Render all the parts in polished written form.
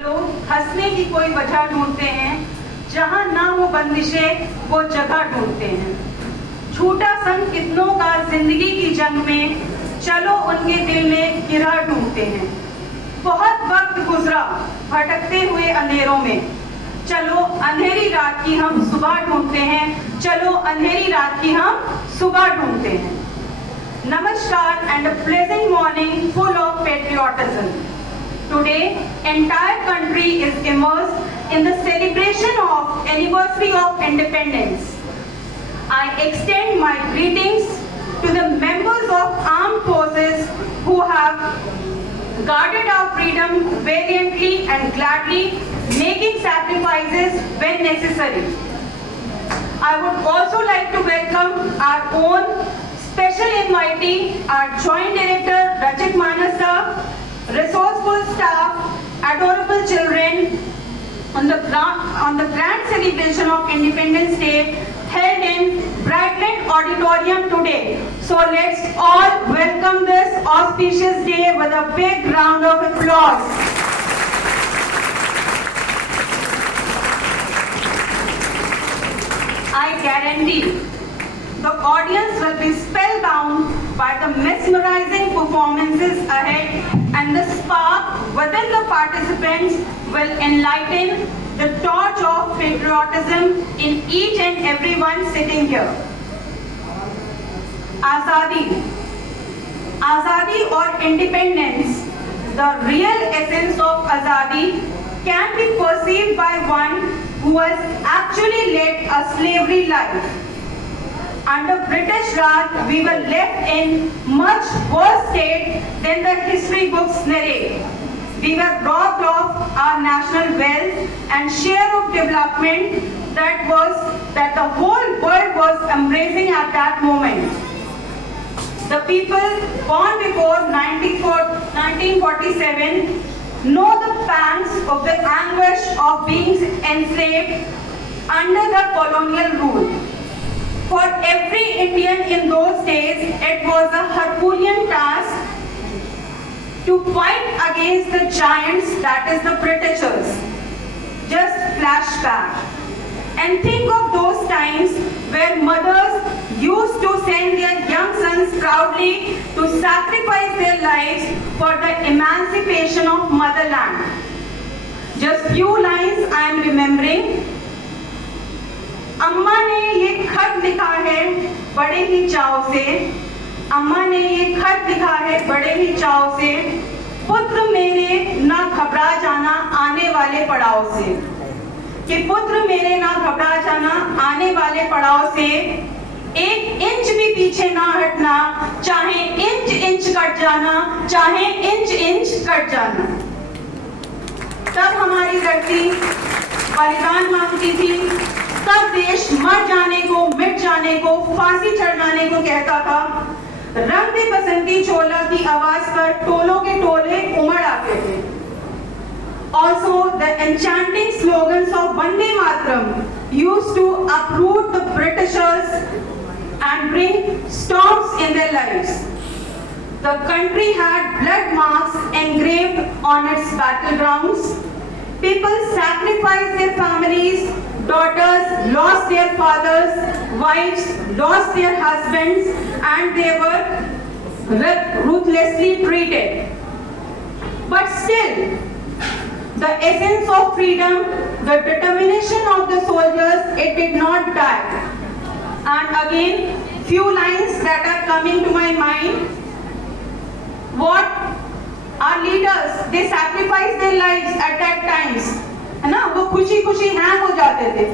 लोग हंसने की कोई वजह ढूंढते हैं, जहां ना हो बंदिशें वो जगह ढूंढते हैं। झूठा संग कितनों का जिंदगी की जंग में, चलो उनके दिल में गिरह ढूंढते हैं। बहुत वक्त गुजरा भटकते हुए अंधेरों में, चलो अंधेरी रात की हम सुबह ढूंढते हैं, चलो अंधेरी रात की हम सुबह ढूंढते हैं। नमस्कार and a pleasant morning full of patriotism. Today, entire country is immersed in the celebration of anniversary of independence. I extend my greetings to the members of armed forces who have guarded our freedom valiantly and gladly, making sacrifices when necessary. I would also like to welcome our own special invitee, our Joint Director Rachit Manas sir, resourceful staff, adorable children on the grand celebration of Independence Day held in Brightland Auditorium today. So let's all welcome this auspicious day with a big round of applause. I guarantee the audience will be spellbound by the mesmerizing performances ahead, and the spark within the participants will enlighten the torch of patriotism in each and everyone sitting here. Azadi or independence, the real essence of Azadi can be perceived by one who has actually led a slavery life. Under British Raj, we were left in much worse state than the history books narrate. We were robbed of our national wealth and share of development that the whole world was embracing at that moment. The people born before 1947 know the pangs of the anguish of being enslaved under the colonial rule. For every Indian in those days, it was a Herculean task to fight against the giants, that is the Britishers. Just flashback and think of those times where mothers used to send their young sons proudly to sacrifice their lives for the emancipation of motherland. Just few lines I am remembering. अम्मा ने ये खत लिखा है बड़े ही चाव से, अम्मा ने ये खत लिखा है बड़े ही चाव से, पुत्र मेरे ना घबरा जाना आने वाले पड़ाव से, कि पुत्र मेरे ना घबरा जाना आने वाले पड़ाव से, एक इंच भी पीछे ना हटना, चाहे इंच इंच कट जाना, चाहे इंच इंच कट जाना। तब हमारी धरती बलिदान मांगती थी, तब देश मर जाने को, मिट जाने को, फांसी चढ़ाने को कहता था। रंग दे बसंती चोला की आवाज पर टोलों के टोले उमड़ आते थे। Also, the enchanting slogans of Vande Mataram used to uproot the Britishers and bring storms in their lives. The country had blood marks engraved on its battlegrounds. People sacrificed their families. Daughters lost their fathers, wives lost their husbands, and they were ruthlessly treated. But still, the essence of freedom, the determination of the soldiers, it did not die. And again, few lines that are coming to my mind. What our leaders, they sacrificed their lives at that times. है ना, वो खुशी खुशी hang हो जाते थे,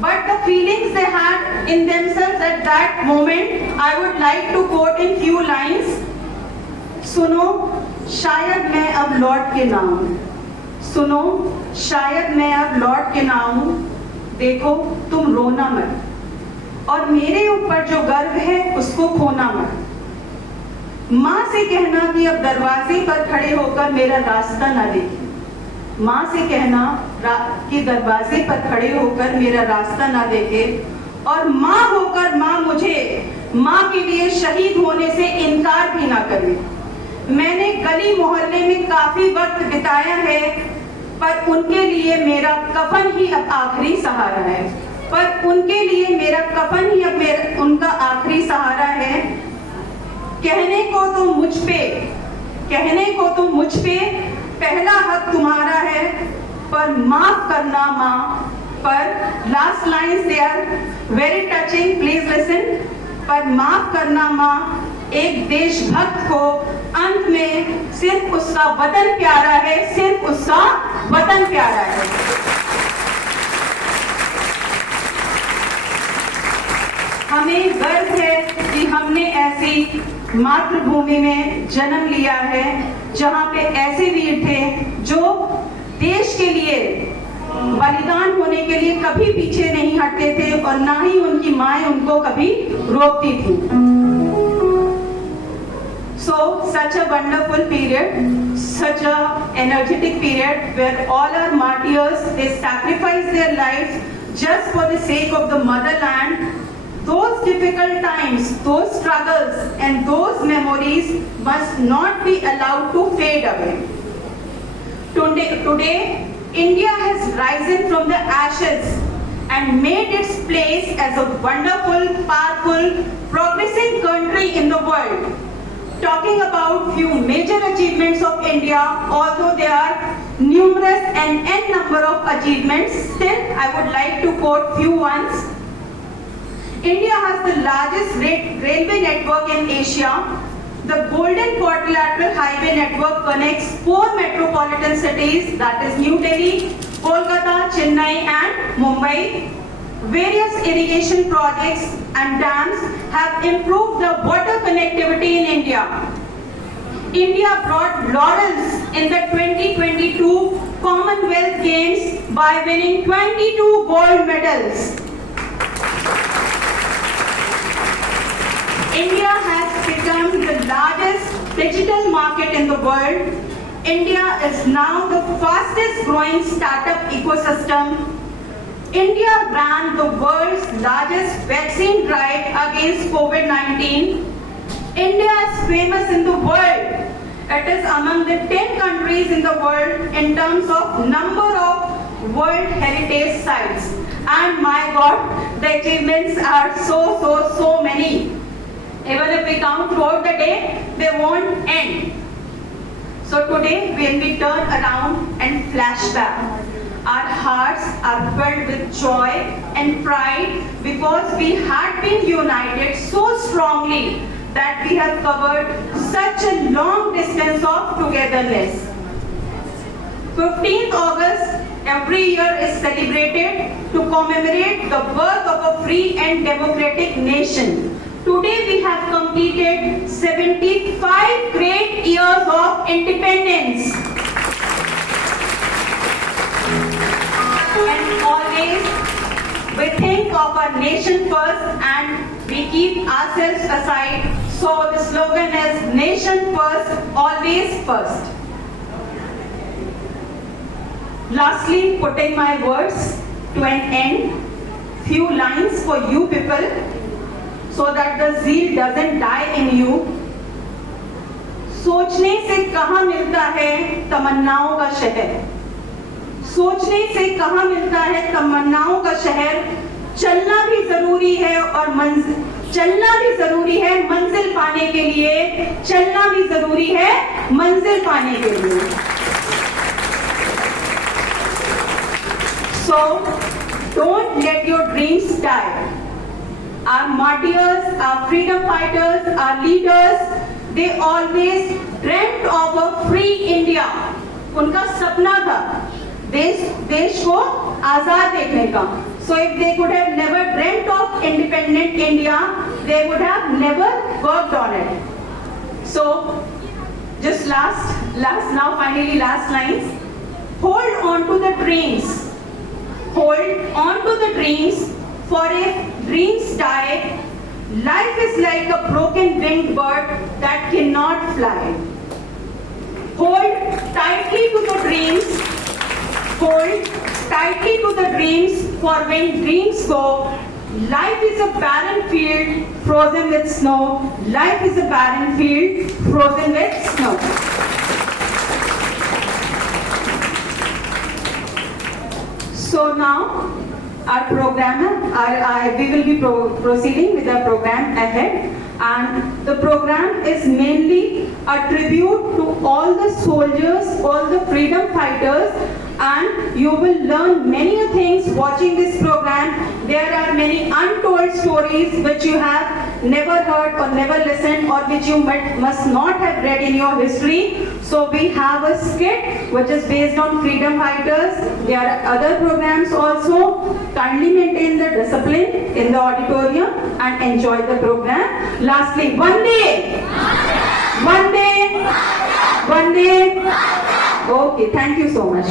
but the feelings they had in themselves at that moment, I would like to quote in few lines. सुनो शायद मैं अब लौट के ना आऊं, सुनो शायद मैं अब लौट के ना आऊं, देखो तुम रोना मत, और मेरे ऊपर जो गर्व है उसको खोना मत। माँ से कहना कि अब दरवाजे पर खड़े होकर मेरा रास्ता ना देखे, माँ से कहना कि दरवाजे पर खड़े होकर मेरा रास्ता ना देखे, और माँ होकर माँ मुझे माँ के लिए शहीद होने से इनकार भी ना करे। मैंने गली मोहल्ले में काफी वक्त बिताया है, पर उनके लिए मेरा कफन ही अब आखिरी सहारा है। पर उनके लिए मेरा कफन ही अब उनका आखिरी सहारा है। कहने को तो मुझ पे पहला हक तुम्हारा है, पर माफ करना माँ। पर last lines they are very touching, please listen. पर माफ करना माँ, एक देशभक्त को अंत में सिर्फ उसका वतन प्यारा है, सिर्फ उसका वतन प्यारा है। हमें गर्व है कि हमने ऐसी मातृभूमि में जन्म लिया है जहां पे ऐसे वीर थे जो देश के लिए बलिदान होने के लिए कभी पीछे नहीं हटते थे और ना ही उनकी माएं उनको कभी रोकती थी। So such a wonderful period, such a energetic period where all our martyrs, they sacrificed their lives just for the sake of the motherland. Those difficult times, those struggles and those memories must not be allowed to fade away. Today, India has risen from the ashes and made its place as a wonderful, powerful, progressing country in the world. Talking about few major achievements of India, although there are numerous and n number of achievements, still I would like to quote few ones. India has the largest railway network in Asia. The Golden Quadrilateral Highway Network connects 4 metropolitan cities, that is New Delhi, Kolkata, Chennai and Mumbai. Various irrigation projects and dams have improved the water connectivity in India. India brought laurels in the 2022 Commonwealth Games by winning 22 gold medals. India has become the largest digital market in the world. India is now the fastest growing startup ecosystem. India ran the world's largest vaccine drive against COVID-19. India is famous in the world. It is among the 10 countries in the world in terms of number of World Heritage Sites. And my God, the achievements are so many. Even if we count throughout the day, they won't end. So today, when we turn around and flash back, our hearts are filled with joy and pride because we had been united so strongly that we have covered such a long distance of togetherness. 15th August every year is celebrated to commemorate the birth of a free and democratic nation. Today we have completed 75 great years of independence. And always we think of our nation first and we keep ourselves aside. So the slogan is nation first, always first. Lastly, putting my words to an end, few lines for you people so that the zeal doesn't die in you. सोचने से कहाँ मिलता है तमन्नाओं का शहर, सोचने से कहाँ मिलता है तमन्नाओं का शहर, चलना भी जरूरी है और चलना भी जरूरी है मंजिल पाने के लिए, चलना भी जरूरी है मंजिल पाने के लिए. So don't let your dreams die. Our martyrs, our freedom fighters, our leaders, they always dreamt of a free India. उनका सपना था देश को आजाद देखने का. So if they could have never dreamt of independent India, they would have never worked on it. So just last lines. Hold on to the dreams. Hold on to the dreams, for if dreams die, life is like a broken winged bird that cannot fly. Hold tightly to the dreams. Hold tightly to the dreams, for when dreams go, life is a barren field frozen with snow. Life is a barren field frozen with snow. So now our program, we will be proceeding with the program ahead, and the program is mainly a tribute to all the soldiers, all the freedom fighters, and you will learn many things watching this program. There are many untold stories which you have never heard or never listened, or which you must not have read in your history. So we have a skit which is based on freedom fighters. There are other programs also. Kindly maintain the discipline in the auditorium and enjoy the program. Lastly, one day. Okay, thank you so much.